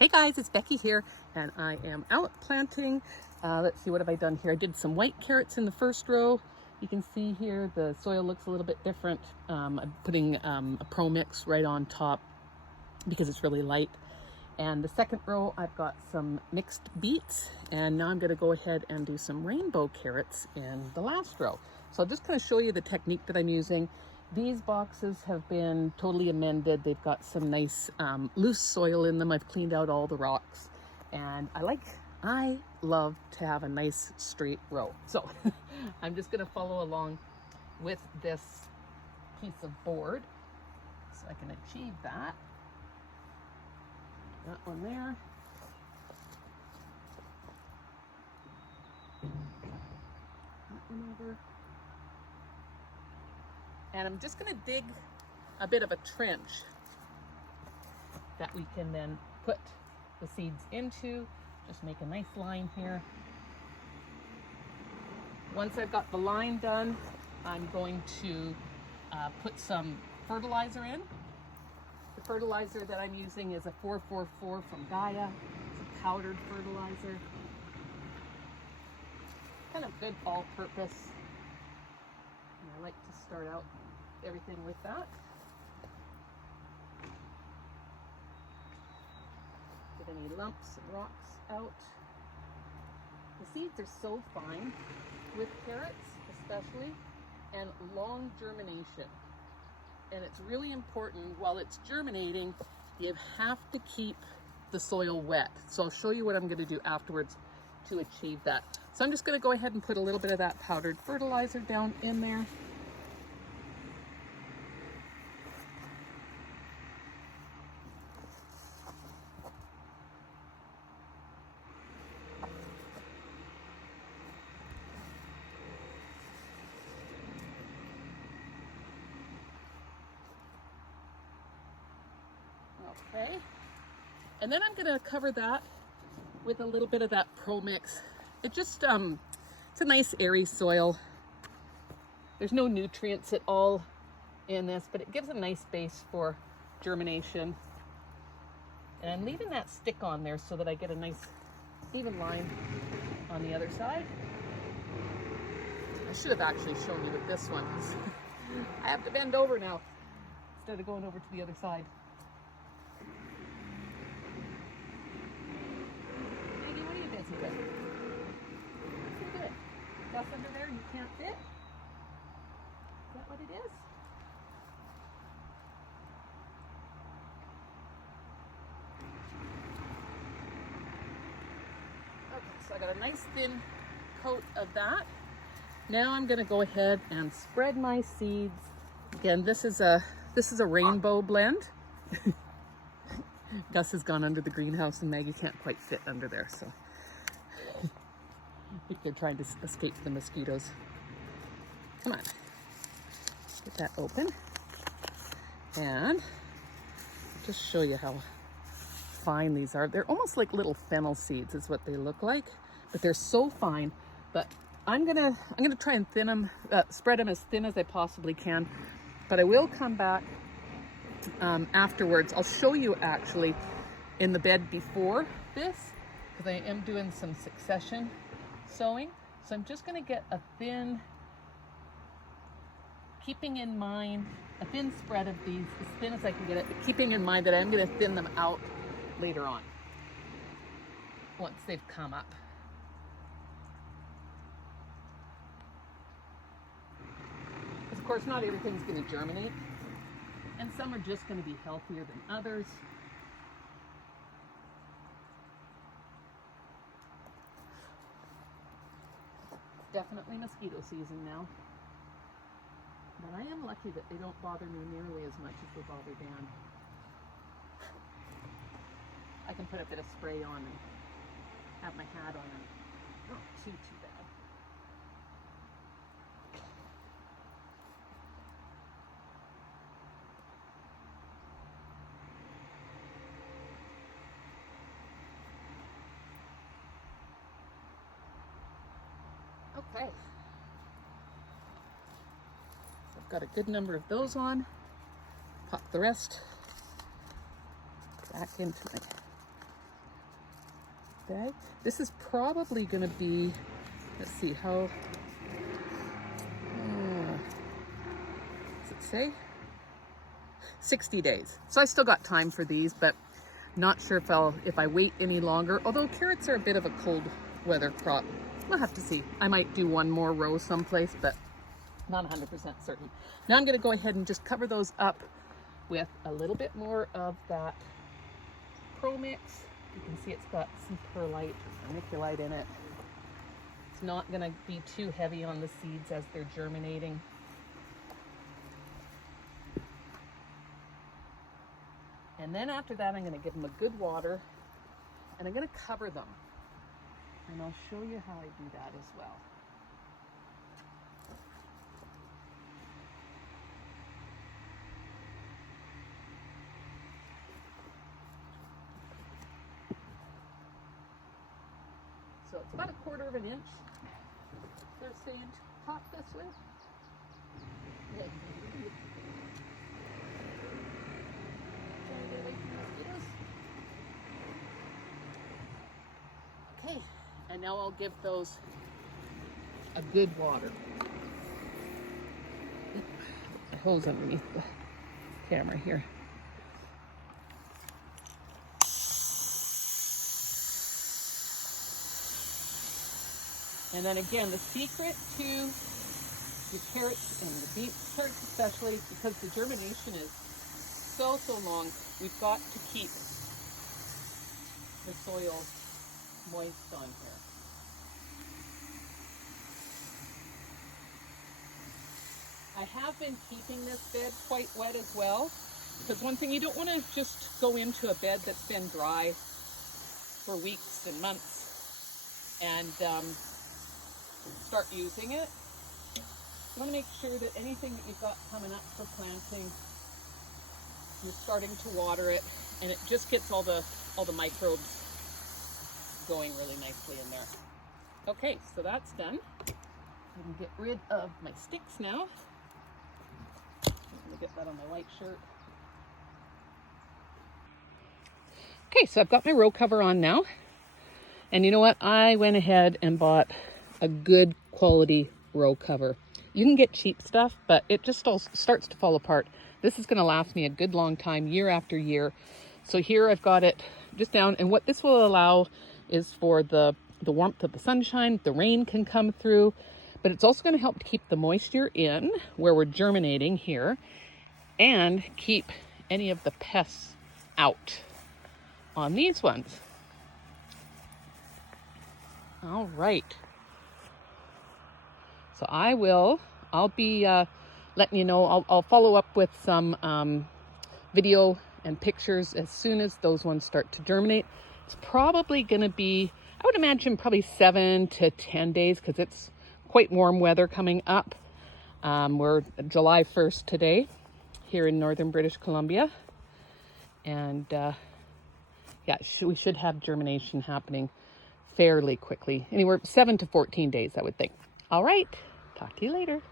Hey guys, it's Becky here, and I am out planting. Let's see, what have I done here? I did some white carrots in the first row. You can see here the soil looks a little bit different. I'm putting a pro mix right on top because it's really light. And the second row, I've got some mixed beets, and now I'm going to go ahead and do some rainbow carrots in the last row. So I'll just kind of show you the technique that I'm using. These boxes have been totally amended. They've got some nice loose soil in them. I've cleaned out all the rocks, and I love to have a nice straight row. So I'm just going to follow along with this piece of board so I can achieve that. That one there. That one over. And I'm just going to dig a bit of a trench that we can then put the seeds into. Just make a nice line here. Once I've got the line done, I'm going to put some fertilizer in. The fertilizer that I'm using is a 444 from Gaia. It's a powdered fertilizer. Kind of good all-purpose. And I like to start out everything with that. Get any lumps and rocks out. The seeds are so fine with carrots especially, and long germination. And it's really important while it's germinating, you have to keep the soil wet. So I'll show you what I'm going to do afterwards to achieve that. So I'm just going to go ahead and put a little bit of that powdered fertilizer down in there. Okay, and then I'm going to cover that with a little bit of that Pro Mix. It just, it's a nice airy soil. There's no nutrients at all in this, but it gives a nice base for germination. And I'm leaving that stick on there so that I get a nice even line on the other side. I should have actually shown you with this one. I have to bend over now instead of going over to the other side. Good. Good. Stuff under there you can't fit? Is that what it is? Okay, so I got a nice thin coat of that. Now I'm going to go ahead and spread my seeds. Again, this is a rainbow blend. Gus has gone under the greenhouse and Maggie can't quite fit under there, so I think they're trying to escape the mosquitoes. Come on, get that open. And just show you how fine these are. They're almost like little fennel seeds is what they look like, but they're so fine. But I'm gonna try and thin them, spread them as thin as I possibly can. But I will come back afterwards. I'll show you actually in the bed before this, because I am doing some succession sowing. So I'm just going to get a thin, keeping in mind a thin spread of these, as thin as I can get it, but keeping in mind that I'm going to thin them out later on once they've come up. Because of course not everything's going to germinate, and some are just going to be healthier than others. Definitely mosquito season now, but I am lucky that they don't bother me nearly as much as they bother Dan. I can put a bit of spray on and have my hat on and not too bad. Okay, so I've got a good number of those on. Pop the rest back into my bag. This is probably going to be, let's see, how, does it say? 60 days. So I still got time for these, but not sure if I wait any longer. Although carrots are a bit of a cold weather crop. We'll have to see. I might do one more row someplace, but not 100% certain. Now I'm going to go ahead and just cover those up with a little bit more of that Pro Mix. You can see it's got some perlite, vermiculite in it. It's not going to be too heavy on the seeds as they're germinating. And then after that, I'm going to give them a good water, and I'm going to cover them. And I'll show you how I do that as well. So it's about 1/4 of an inch. They're saying to top this with. Okay, and now I'll give those a good water. The hose underneath the camera here. And then again, the secret to your carrots and the beet carrots especially, because the germination is so long, we've got to keep the soil moist on here. I have been keeping this bed quite wet as well, because one thing, you don't want to just go into a bed that's been dry for weeks and months and start using it. You want to make sure that anything that you've got coming up for planting, you're starting to water it, and it just gets all the microbes going really nicely in there. Okay, so that's done. I can get rid of my sticks now. I'm gonna get that on my white shirt. Okay, so I've got my row cover on now. And you know what? I went ahead and bought a good quality row cover. You can get cheap stuff, but it just all starts to fall apart. This is going to last me a good long time, year after year. So here I've got it just down, and what this will allow is for the warmth of the sunshine, the rain can come through, but it's also going to help to keep the moisture in where we're germinating here and keep any of the pests out on these ones. All right. So I'll be letting you know, I'll follow up with some video and pictures as soon as those ones start to germinate. It's probably going to be, I would imagine, probably 7 to 10 days, because it's quite warm weather coming up. We're July 1st today here in northern British Columbia. And yeah, we should have germination happening fairly quickly. Anywhere 7 to 14 days, I would think. All right, talk to you later.